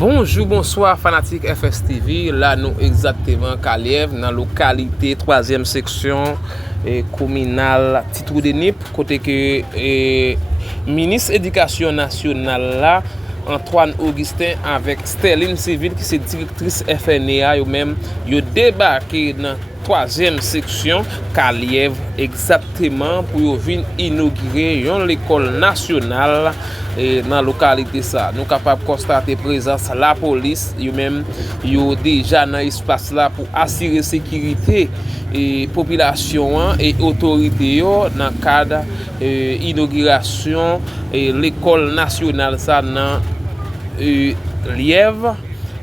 Bonjour, bonsoir, fanatique FSTV. Là, nous exactement Kaliev, dans la localité 3e section communale Titrou de Nip, côté que ministre éducation nationale là, Antoine Augustin avec Sterling Civil qui c'est directrice FNEA, yo même yo débarqué dans 3e section Kaliev exactement pour venir inaugurer l'école nationale dans la localité ça. Nous capable constater présence la police yo même yo déjà dans espace là pour assurer sécurité et population et autorité yo dans cadre inauguration l'école nationale ça dans Lièvre.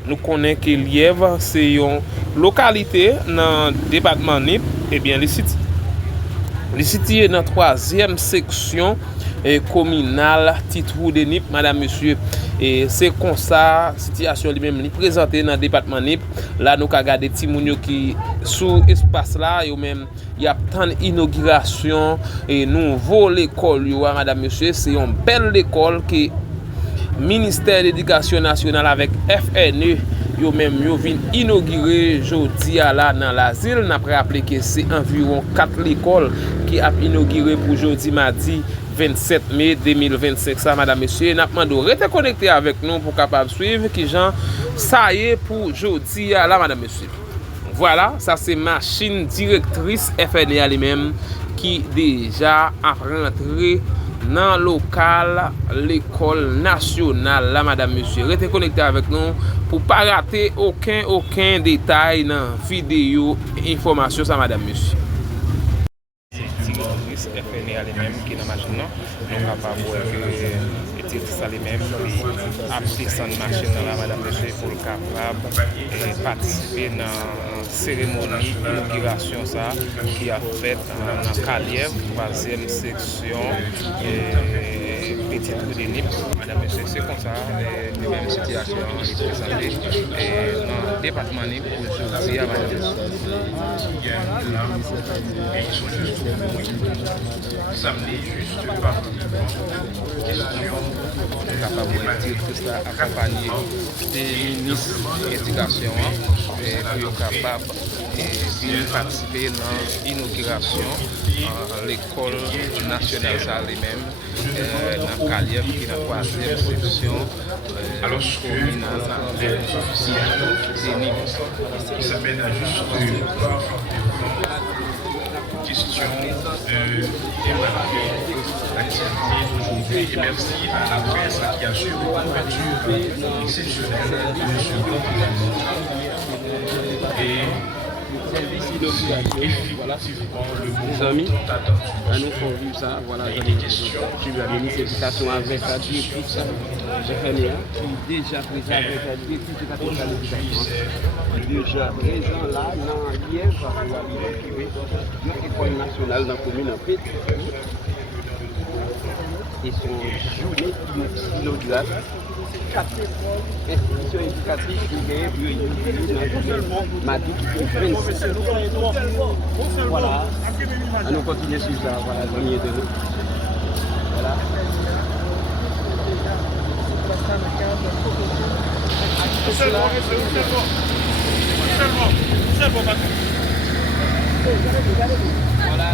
Nous connaissons que Lièvre c'est une localité dans le département Nip. Et bien, les situé dans la 3e section communale Titrou de Nip, madame, monsieur. Et c'est comme ça, situation lui-même présentée dans le département Nip. Là, nous avons regardé des gens qui sous espace là, et même il y a tant d'inauguration et nouveau l'école, madame, monsieur. C'est une belle école qui ministère de l'Éducation nationale avec FNE yo même yo vinn inaugurer jodi là dans l'asile. N'a rappelé que c'est environ 4 l'écoles qui a inauguré pour jodi mardi 27 mai 2025 ça madame monsieur. N'a demandé rester connecté avec nous pour capable suivre qui gens ça y est pour jodi là madame monsieur. Voilà, ça c'est machine directrice FNE elle-même qui déjà a rentré dans le local l'école nationale là madame monsieur. Restez connecté avec nous pour pas rater aucun détail dans la vidéo information ça madame monsieur. Directrice FNE elle-même qui est dans la machine nous capable que directrice elle-même qui applique son machine là madame monsieur pour capable participer dans la cérémonie d'inauguration ça qui a fait dans Kaliev 3e section Petit Trou de Nip. Madame monsieur, c'est comme ça les mêmes situations présentées dans le département Nip aujourd'hui à madame. S'amener juste par question capable de accompagner des ministres de l'éducation et pour capable de participer dans l'inauguration de l'école nationale ça lui-même dans Kaliev qui est dans la 3e section alors que les officiels qui s'appellent à juste question l'activité d'aujourd'hui et merci à la presse qui assure une couverture exceptionnelle de ce effectivement le les amis, attendu. nous avons vu ça, voilà, Il est question j'ai eu la ministre d'éducation avec la directrice j'ai fait qui déjà présent avec la directrice de l'éducation. Déjà présent là, dans Lièvre, pour inaugurer notre école nationale dans la commune en fait. Et son journée inaugurale, 4 institutions éducatives qui gagnent pour inaugurer mardi 26. Voilà, nous continuons sur ça, voilà, de nous. Voilà. Voilà.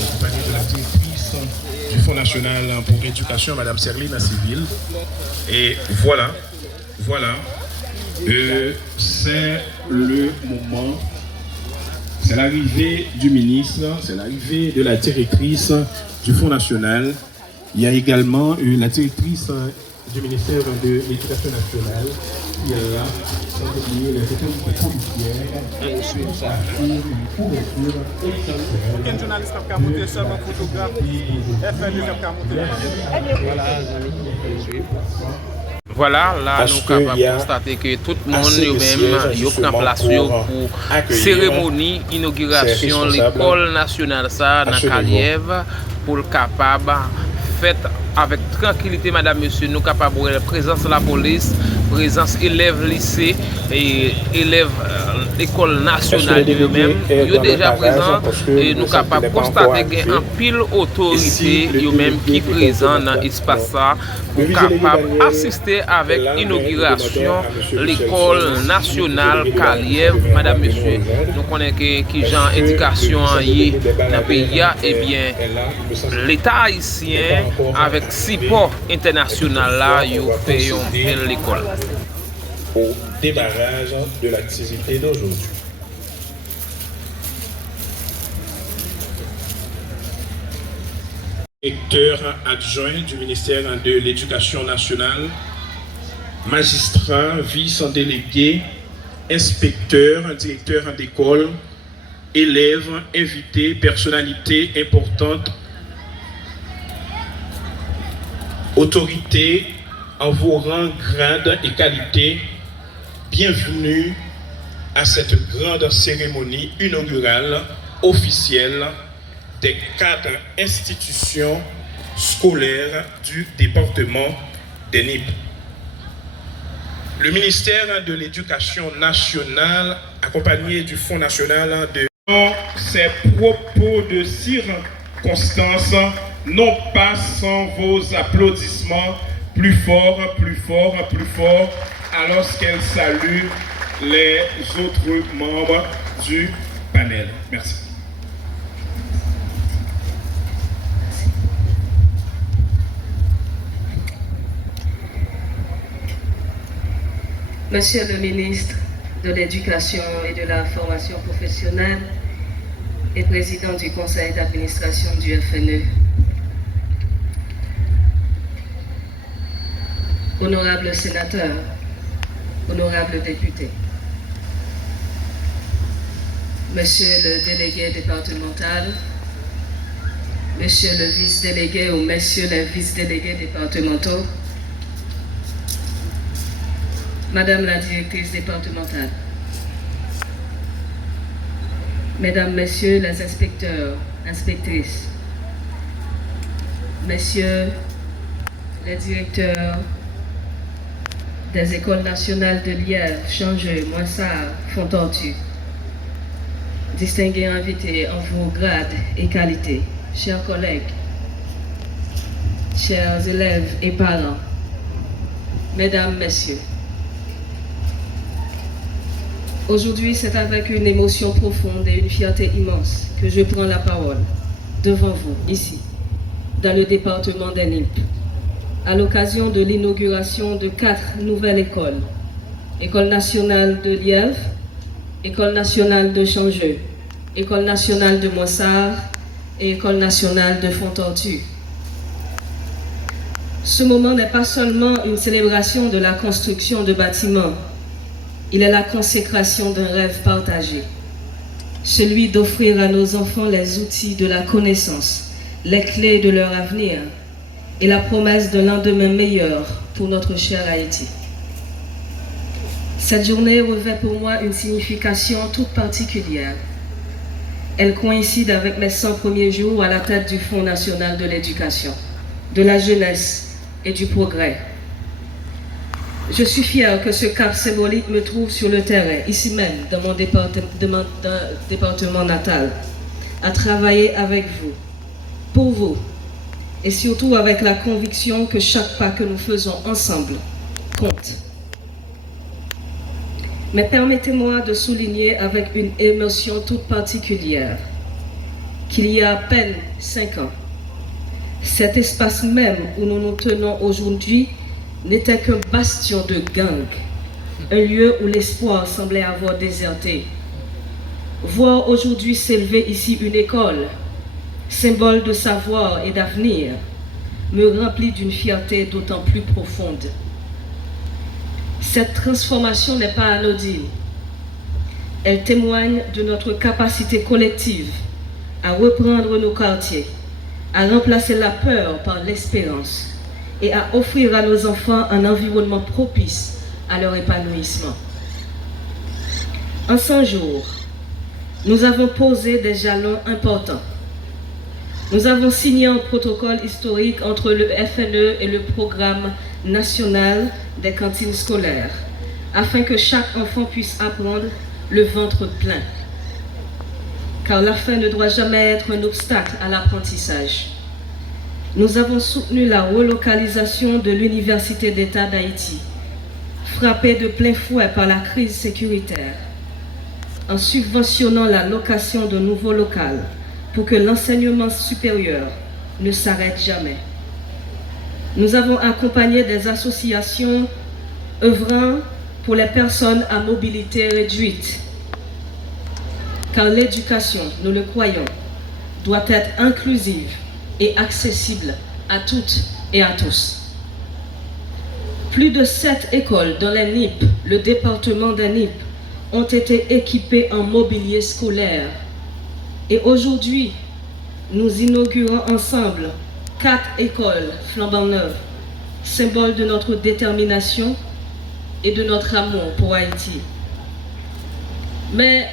Accompagné de la directrice du Fonds national pour l'éducation, Madame Sterling Civil. Et voilà, c'est le moment, c'est l'arrivée du ministre, c'est l'arrivée de la directrice du Fonds national. Il y a également la directrice du ministère de l'Éducation nationale qui est là, sans oublier les autorités policières, aucun journaliste qui a monté seulement photographe, FNE qui a monté. Voilà, là nous sommes capables de constater que tout le monde est en place pour cérémonie d'inauguration de l'école nationale ça dans Kaliev pour le capable fait avec tranquillité madame monsieur nous capables de présence de la police présence élèves lycée et élèves école nationale eux-mêmes, ils sont déjà présents et nous sommes capables de constater qu'il y a un pile autorité eux-mêmes qui présent dans l'espace pour capable assister avec l'inauguration l'école nationale Kaliev. Madame, monsieur, nous connaissons qui genre éducation dans le pays, et bien l'État haïtien avec support international là, il fait une belle école. Au démarrage de l'activité d'aujourd'hui. Directeur adjoint du ministère de l'Éducation nationale, magistrat, vice-délégué, inspecteur, directeur d'école, élèves, invités, personnalités importantes, autorités en vos rangs, grades et qualités, bienvenue à cette grande cérémonie inaugurale officielle des 4 institutions scolaires du département des Nippes. Le ministère de l'Éducation nationale, accompagné du Fonds national de ces propos de circonstance, non pas sans vos applaudissements plus fort, plus fort, plus fort, alors qu'elle salue les autres membres du panel. Merci. Monsieur le ministre de l'Éducation et de la Formation professionnelle et président du conseil d'administration du FNE, honorables sénateurs, honorables députés, monsieur le délégué départemental, monsieur le vice-délégué ou messieurs les vice-délégués départementaux, madame la directrice départementale, mesdames, messieurs les inspecteurs, inspectrices, messieurs les directeurs des écoles nationales de Lièvre, Changeux, Moissard, Fontortu, distingués invités en vos grades et qualités, chers collègues, chers élèves et parents, mesdames, messieurs. Aujourd'hui, c'est avec une émotion profonde et une fierté immense que je prends la parole devant vous, ici, dans le département des Nippes, à l'occasion de l'inauguration de 4 nouvelles écoles. École nationale de Lièvre, École nationale de Changeux, École nationale de Moissard et École nationale de Fontortu. Ce moment n'est pas seulement une célébration de la construction de bâtiments, il est la consécration d'un rêve partagé, celui d'offrir à nos enfants les outils de la connaissance, les clés de leur avenir et la promesse d'un lendemain meilleur pour notre cher Haïti. Cette journée revêt pour moi une signification toute particulière. Elle coïncide avec mes 100 premiers jours à la tête du Fonds national de l'éducation, de la jeunesse et du progrès. Je suis fier que ce cap symbolique me trouve sur le terrain, ici même, dans mon département natal, à travailler avec vous, pour vous, et surtout avec la conviction que chaque pas que nous faisons ensemble compte. Mais permettez-moi de souligner avec une émotion toute particulière qu'il y a à peine 5 ans, cet espace même où nous nous tenons aujourd'hui n'était qu'un bastion de gang, un lieu où l'espoir semblait avoir déserté. Voir aujourd'hui s'élever ici une école, symbole de savoir et d'avenir, me remplit d'une fierté d'autant plus profonde. Cette transformation n'est pas anodine. Elle témoigne de notre capacité collective à reprendre nos quartiers, à remplacer la peur par l'espérance et à offrir à nos enfants un environnement propice à leur épanouissement. En 100 jours, nous avons posé des jalons importants. Nous avons signé un protocole historique entre le FNE et le programme national des cantines scolaires, afin que chaque enfant puisse apprendre le ventre plein. Car la faim ne doit jamais être un obstacle à l'apprentissage. Nous avons soutenu la relocalisation de l'Université d'État d'Haïti, frappée de plein fouet par la crise sécuritaire, en subventionnant la location de nouveaux locaux pour que l'enseignement supérieur ne s'arrête jamais. Nous avons accompagné des associations œuvrant pour les personnes à mobilité réduite, car l'éducation, nous le croyons, doit être inclusive et accessible à toutes et à tous. Plus de 7 écoles dans les NIP, le département des NIP, ont été équipées en mobilier scolaire. Et aujourd'hui, nous inaugurons ensemble 4 écoles flambant neuves, symbole de notre détermination et de notre amour pour Haïti. Mais,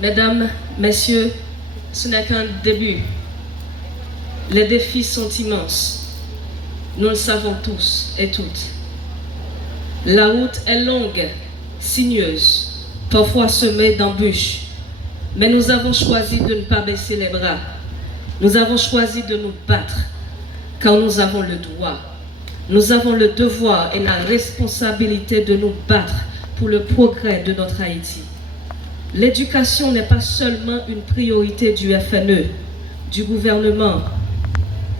mesdames, messieurs, ce n'est qu'un début. Les défis sont immenses. Nous le savons tous et toutes. La route est longue, sinueuse, parfois semée d'embûches. Mais nous avons choisi de ne pas baisser les bras. Nous avons choisi de nous battre, car nous avons le droit. Nous avons le devoir et la responsabilité de nous battre pour le progrès de notre Haïti. L'éducation n'est pas seulement une priorité du FNE, du gouvernement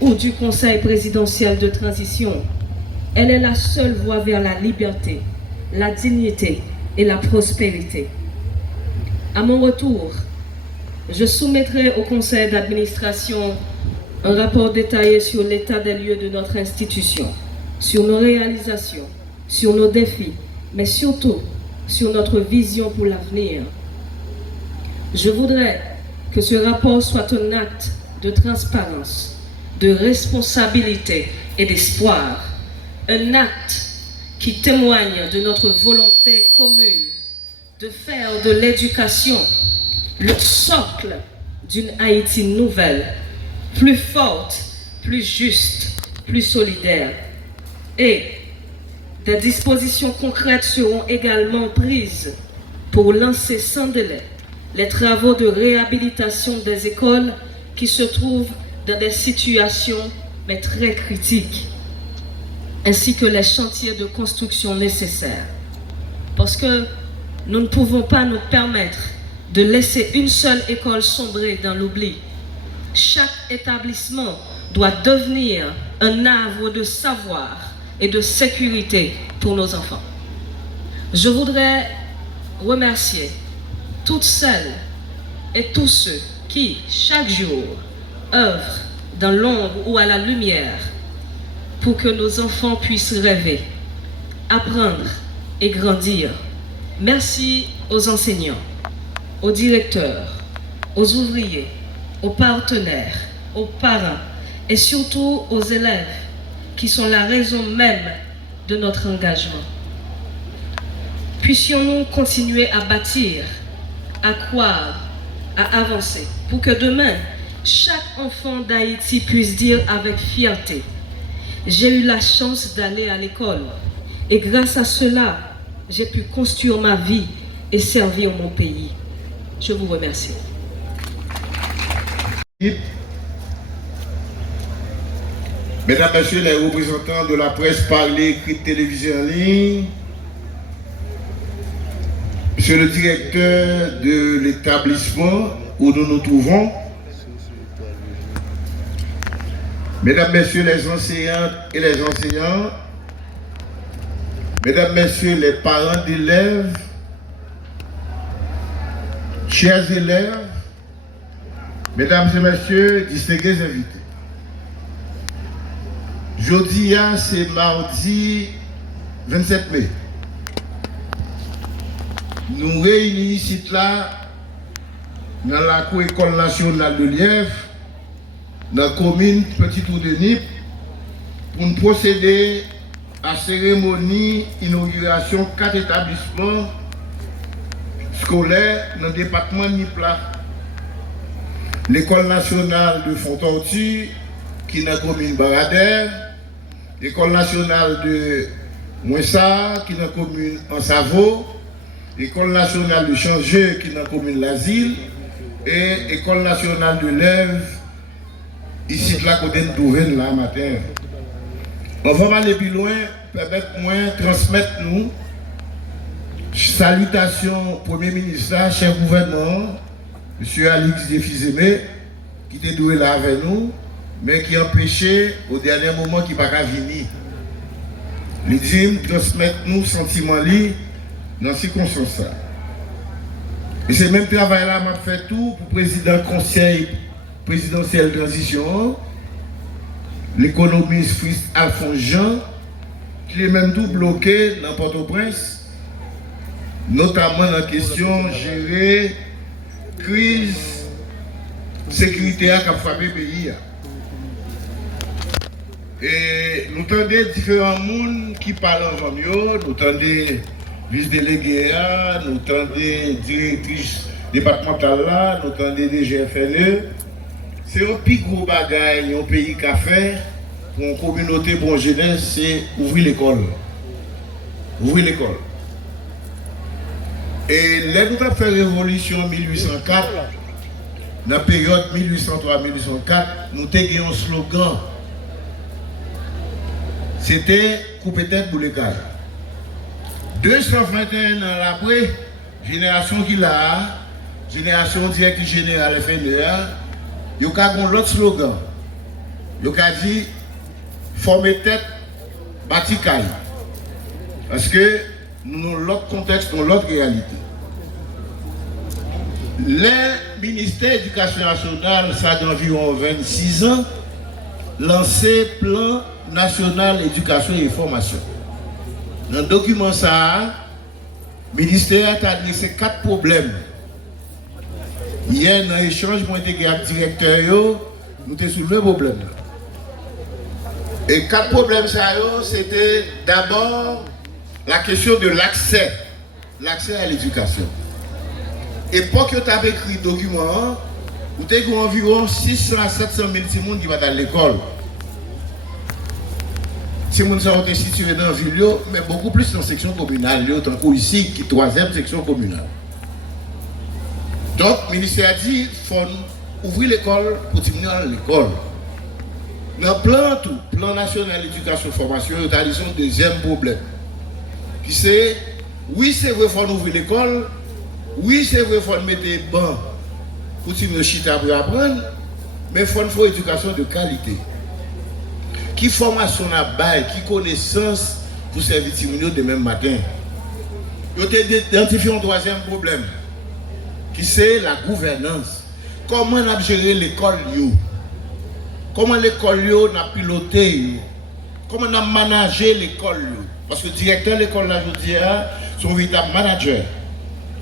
ou du Conseil présidentiel de transition. Elle est la seule voie vers la liberté, la dignité et la prospérité. À mon retour, je soumettrai au Conseil d'administration un rapport détaillé sur l'état des lieux de notre institution, sur nos réalisations, sur nos défis, mais surtout sur notre vision pour l'avenir. Je voudrais que ce rapport soit un acte de transparence, de responsabilité et d'espoir, un acte qui témoigne de notre volonté commune de faire de l'éducation le socle d'une Haïti nouvelle, plus forte, plus juste, plus solidaire. Et des dispositions concrètes seront également prises pour lancer sans délai les travaux de réhabilitation des écoles qui se trouvent dans des situations mais très critiques, ainsi que les chantiers de construction nécessaires. Parce que nous ne pouvons pas nous permettre de laisser une seule école sombrer dans l'oubli. Chaque établissement doit devenir un havre de savoir et de sécurité pour nos enfants. Je voudrais remercier toutes celles et tous ceux qui, chaque jour, œuvrent dans l'ombre ou à la lumière pour que nos enfants puissent rêver, apprendre et grandir. Merci aux enseignants, aux directeurs, aux ouvriers, aux partenaires, aux parents et surtout aux élèves qui sont la raison même de notre engagement. Puissions-nous continuer à bâtir, à croire, à avancer pour que demain, chaque enfant d'Haïti puisse dire avec fierté: j'ai eu la chance d'aller à l'école et grâce à cela, j'ai pu construire ma vie et servir mon pays. Je vous remercie. Mesdames, Messieurs les représentants de la presse parlée, écrite, télévisée en ligne, Monsieur le directeur de l'établissement où nous nous trouvons, Mesdames, Messieurs les enseignantes et les enseignants, Mesdames, Messieurs les parents d'élèves, chers élèves, Mesdames et Messieurs, distingués invités. Jeudi, c'est mardi 27 mai. Nous réunissons ici là, dans la cour école nationale de Lièvre, dans la commune Petit Tour de Nip, pour nous procéder à la cérémonie d'inauguration 4 établissements scolaires dans le département de Nip là. L'école nationale de Fontortu, qui est dans la commune Baradère, École nationale de Mouessa, qui est dans la commune en Savo, École nationale de Changeux, qui est dans la commune l'Asile, et École nationale de l'Ève, ici de la côté de Douvaine, là, matin. On va aller plus loin, permettez-moi de transmettre nous salutations au Premier ministre, chef gouvernement, M. Alix Defizeme, qui était doué là avec nous, mais qui empêchait au dernier moment qui n'a pas venir. Les dîmes transmettent nous sentiments dans ces circonstances. Et ce même travail-là m'a fait tout pour le président conseil présidentiel de transition, l'économiste Fritz Alphonse Jean, qui est même tout bloqué dans Port-au-Prince, notamment dans la question de gérer la crise sécuritaire qui a frappé le pays. Et nous entendons différents mondes qui parlent en nous, nous entendons vice-délégués, nous entendons directrices départementales, nous entendons des GFNE. C'est un plus gros bagage un pays qui a fait pour une communauté pour une jeunesse, c'est ouvrir l'école. Ouvrir l'école. Et là, nous avons fait la révolution en 1804. Dans la période 1803-1804, nous avons un slogan. C'était couper tête pour l'école. 221 ans après, génération qui l'a, génération directrice générale FNEA, il y a un autre slogan. Il y a dit former tête, bâtir caille. Parce que nous avons l'autre contexte, nous avons l'autre réalité. Le ministère de l'Éducation nationale, ça a d'environ 26 ans, lancé plan national éducation et formation. Dans le document, ça, le ministère a adressé 4 problèmes. Hier, dans l'échange, moi, j'étais avec le directeur, nous avons soulevé le problème. Et 4 problèmes, c'était d'abord la question de l'accès à l'éducation. Et pour que tu avais écrit le document, vous avez environ 600 à 700 000 personnes qui vont à l'école. Ces gens sont situés dans la ville, mais beaucoup plus dans la section communale, tant qu'ici, qui est la 3e section communale. Donc, le ministère a dit qu'il faut ouvrir l'école pour diminuer l'école. Dans le plan national d'éducation et formation, il y a un deuxième problème. Qui c'est, oui, c'est vrai qu'il faut ouvrir l'école, oui, c'est vrai qu'il faut mettre des bancs pour continuer chita pour apprendre, mais il faut une éducation de qualité. Qui formation à bail, qui connaissance pour servir de même matin. Il y a identifié un troisième problème, qui c'est la gouvernance. Comment on a géré l'école, comment l'école a piloté, comment on a managé l'école. Parce que le directeur de l'école, là, je dis, c'est un véritable manager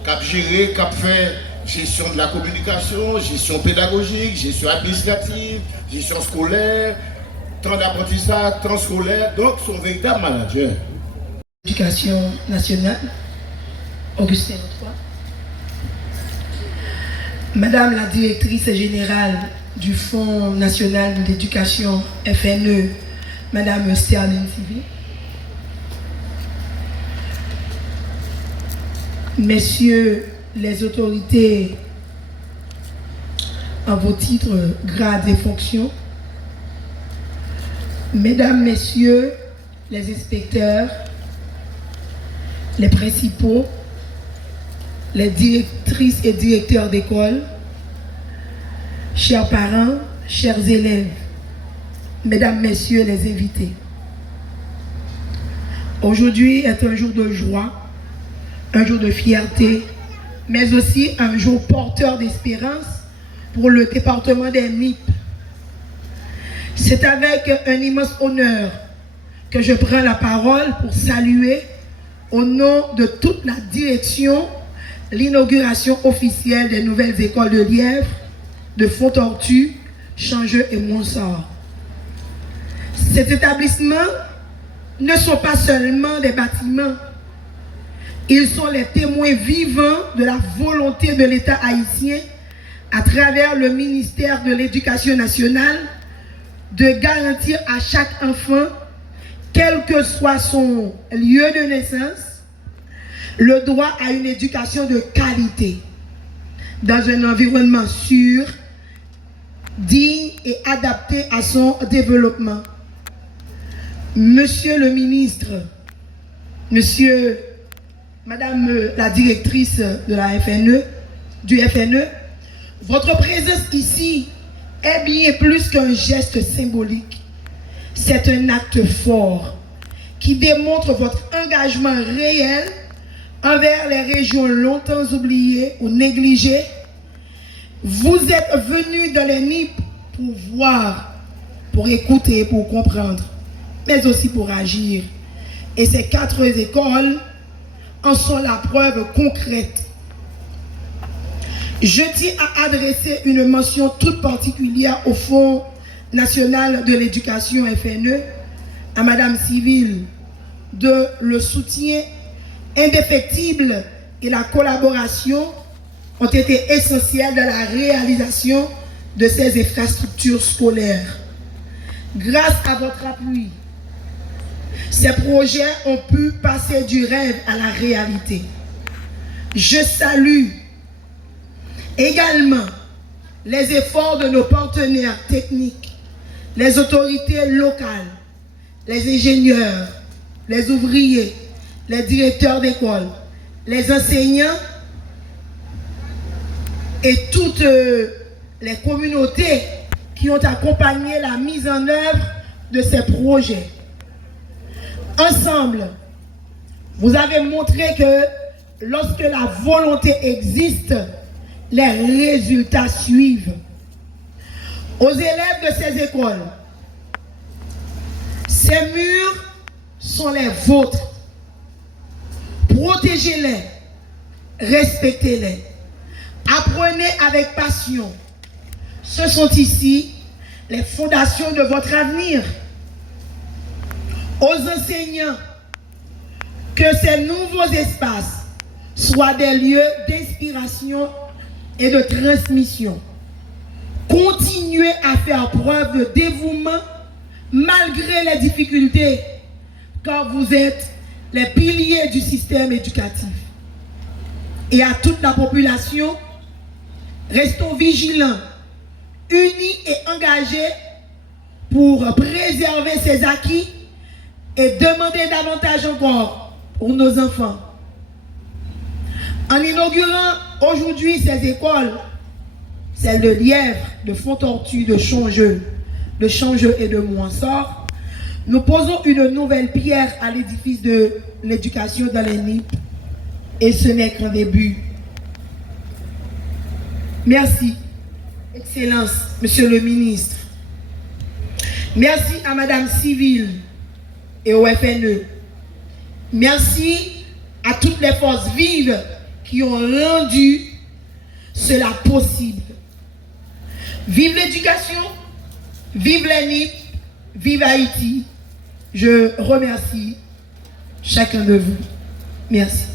qui a géré, qui a fait gestion de la communication, gestion pédagogique, gestion administrative, gestion scolaire, temps d'apprentissage, temps scolaire, donc c'est un véritable manager. Éducation nationale, Augustin III. Madame la directrice générale du Fonds national de l'éducation FNE, Madame Sterling Sivi. Messieurs les autorités en vos titres, grades et fonctions, Mesdames, Messieurs les inspecteurs, les principaux, les directrices et directeurs d'école, chers parents, chers élèves, Mesdames, Messieurs les invités. Aujourd'hui est un jour de joie, un jour de fierté, mais aussi un jour porteur d'espérance pour le département des NIP. C'est avec un immense honneur que je prends la parole pour saluer, au nom de toute la direction, l'inauguration officielle des nouvelles écoles de Lièvre, de Fontortu, Changeux et Montsort. Ces établissements ne sont pas seulement des bâtiments, ils sont les témoins vivants de la volonté de l'État haïtien à travers le ministère de l'Éducation nationale de garantir à chaque enfant quel que soit son lieu de naissance, le droit à une éducation de qualité dans un environnement sûr, digne et adapté à son développement. Monsieur le ministre, Madame la directrice de la FNE, du FNE, votre présence ici est bien plus qu'un geste symbolique. C'est un acte fort qui démontre votre engagement réel envers les régions longtemps oubliées ou négligées. Vous êtes venus dans les NIP pour voir, pour écouter, pour comprendre, mais aussi pour agir. Et ces 4 écoles en sont la preuve concrète. Je tiens à adresser une mention toute particulière au Fonds national de l'éducation FNE, à Madame Civil, de le soutien indéfectible et la collaboration ont été essentiels dans la réalisation de ces infrastructures scolaires. Grâce à votre appui, ces projets ont pu passer du rêve à la réalité. Je salue également les efforts de nos partenaires techniques, les autorités locales, les ingénieurs, les ouvriers, les directeurs d'école, les enseignants et toutes les communautés qui ont accompagné la mise en œuvre de ces projets. Ensemble, vous avez montré que lorsque la volonté existe, les résultats suivent. Aux élèves de ces écoles, ces murs sont les vôtres. Protégez-les, respectez-les, apprenez avec passion. Ce sont ici les fondations de votre avenir. Aux enseignants, que ces nouveaux espaces soient des lieux d'inspiration et de transmission. Continuez à faire preuve de dévouement malgré les difficultés, car vous êtes les piliers du système éducatif. Et à toute la population, restons vigilants, unis et engagés pour préserver ces acquis et demander davantage encore pour nos enfants. En inaugurant aujourd'hui ces écoles, celles de Lièvre, de Fontortu, de Changeux et de Moinsort, nous posons une nouvelle pierre à l'édifice de l'éducation dans les NIP, et ce n'est qu'un début. Merci, Excellence, Monsieur le Ministre. Merci à Madame Civil et au FNE. Merci à toutes les forces vives qui ont rendu cela possible. Vive l'éducation, vive les NIP, vive Haïti. Je remercie chacun de vous. Merci.